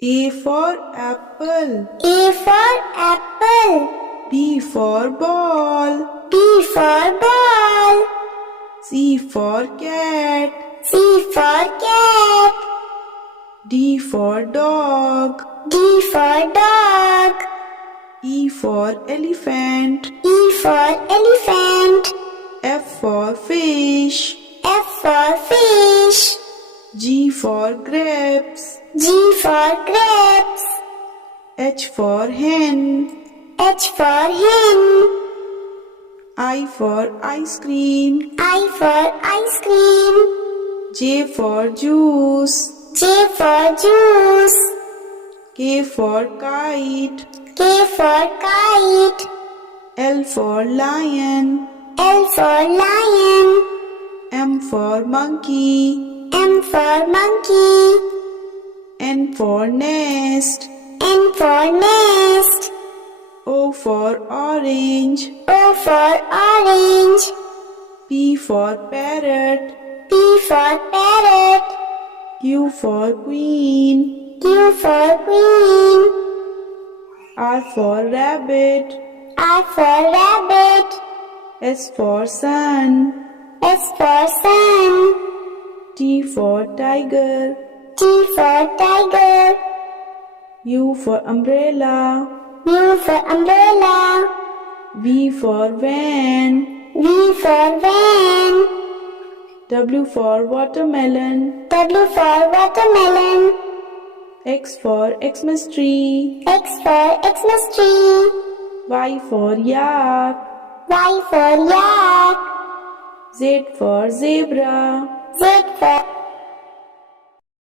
A for apple. A for apple. B for ball. B for ball. C for cat. C for cat. D for dog. D for dog. E for elephant. E for elephant. F for fish. F for fish. G for grapes. G for grapes. H for hen. H for hen. I for ice cream. I for ice cream. J for juice. J for juice. K for kite. K for kite. L for lion. L for lion. M for monkey. M for monkey. N for nest. N for nest. O for orange. O for orange. P for parrot. P for parrot. Q for queen. Q for queen. R for rabbit. R for rabbit. S for sun. S for sun. T for tiger. T for tiger. U for umbrella. U for umbrella. V for van. V for van. W for watermelon. W for watermelon. X for Xmas tree. X for Xmas tree. Y for yak. Y for yak. Z for zebra. Z for